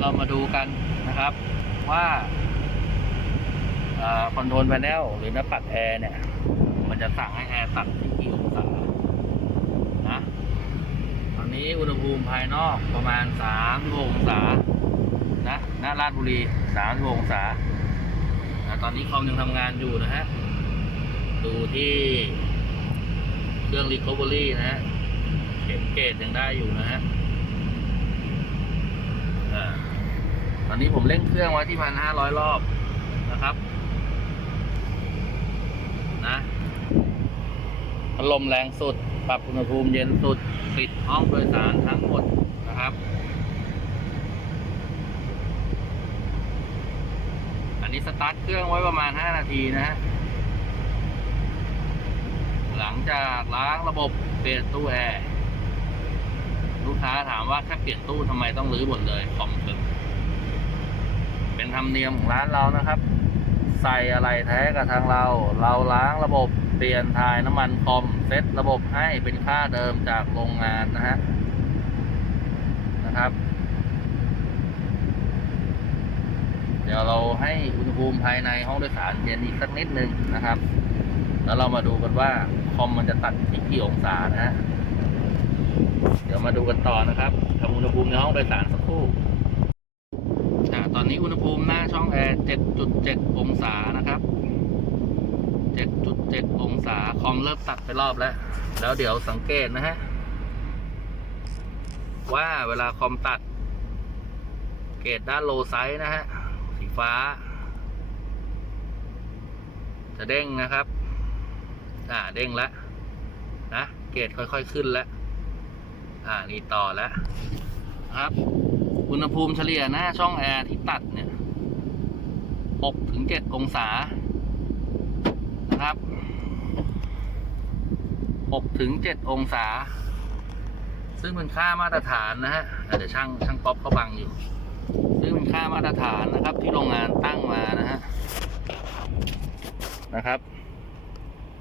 เรามาดูกันนะครับว่าคอนโทรลแพนเนลหรือหน้าปัดแอร์เนี่ย มันจะสั่งให้แอร์ตัดที่กี่องศานะตอนนี้อุณหภูมิภายนอกประมาณ3องศานะหน้าลาดบุรี3องศาตอนนี้คอมยังทำงานอยู่นะฮะ ดูที่เครื่อง Recovery นะฮะ เข็มเกตยังได้อยู่นะฮะอ่า ตอนนี้ผมเร่งเครื่องไว้ที่พันห้าร้อยรอบนะครับ นะพัดลมแรงสุด ปรับอุณหภูมิเย็นสุด ปิดห้องโดยสารทั้งหมดนะครับ อันนี้สตาร์ทเครื่องไว้ประมาณ 5 นาทีนะฮะ หลังจากล้างระบบเปลี่ยนตู้แอร์ ลูกค้าถามว่าแค่เปลี่ยนตู้ทำไมต้องรื้อหมดเลยคอมถึง เป็นธรรมเนียมของร้านเรานะครับ ใส่อะไรแท้กับทางเรา เราล้างระบบเปลี่ยนถ่ายน้ำมันคอมเซ็ตระบบให้เป็นค่าเดิมจากโรงงานนะฮะนะครับ เดี๋ยวเราให้อุณหภูมิภายในห้องโดยสารเย็นอีกสักนิดนึงนะครับ แล้วเรามาดูกันว่าคอมมันจะตัดที่กี่องศานะฮะเดี๋ยวมาดูกันต่อนะครับทำอุณหภูมิในห้องโดยสารสักครู่อ่าตอนนี้อุณหภูมิหน้าช่องแอร์ 7.7 องศานะครับ 7.7 องศาคอมเริ่มตัดไปรอบแล้ว แล้วเดี๋ยวสังเกตนะฮะ ว่าเวลาคอมตัด เกตด้านโลไซส์นะฮะ สีฟ้า จะเด้งนะครับ อ่าเด้งแล้วนะ เกตค่อยๆขึ้นแล้ว อ่านี่ต่อแล้วครับ อุณหภูมิเฉลี่ยหน้าช่องแอร์ที่ตัดเนี่ย 6ถึง7องศานะครับ6ถึง7องศา ซึ่งเป็นค่ามาตรฐานนะฮะเดี๋ยวช่างช่างป๊อปเขาบังอยู่ ซึ่งเป็นค่ามาตรฐานนะครับที่โรงงานตั้งมานะฮะนะครับ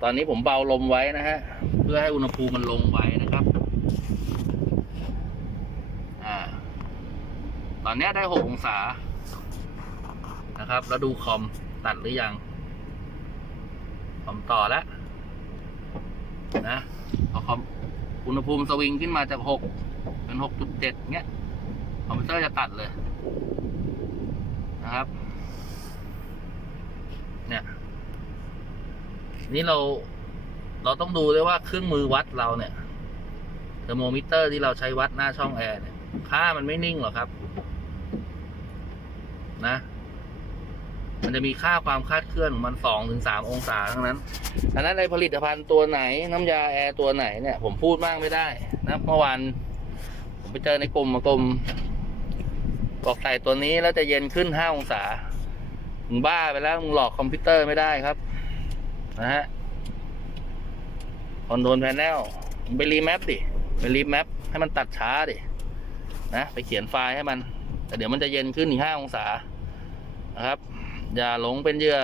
ตอนนี้ผมเบาลมไว้นะฮะเพื่อให้อุณหภูมิมันลงไว้นะครับอ่าตอนนี้ได้หกองศา นะครับ แล้วดูคอมตัดหรือยัง คอมต่อแล้วนะพอคอมอุณหภูมิสวิงขึ้นมาจากหกเป็นหกจุดเจ็ดเงี้ยคอมพิวเตอร์จะตัดเลย นะครับ เนี่ย นี่เราเราต้องดูด้วยว่าเครื่องมือวัดเราเนี่ยเทอร์โมมิเตอร์ที่เราใช้วัดหน้าช่องแอร์เนี่ย ค่ามันไม่นิ่งหรอกครับ นะ มันจะมีค่าความคาดเคลื่อนของมันสองถึงสามองศาทั้งนั้นดังนั้นในผลิตภัณฑ์ตัวไหนน้ำยาแอร์ตัวไหนเนี่ย ผมพูดมากไม่ได้นะเมื่อวานผมไปเจอในกลุ่มมากลุ่มบอกใส่ตัวนี้แล้วจะเย็นขึ้นห้าองศามึงบ้าไปแล้วมึงหลอกคอมพิวเตอร์ไม่ได้ครับ นะฮะคอนโทรลแพนเนลไปรีแมปดิไปรีแมปให้มันตัดช้าดินะไปเขียนไฟล์ให้มัน แต่เดี๋ยวมันจะเย็นขึ้นอีกห้าองศานะครับ อย่าหลงเป็นเหยื่อ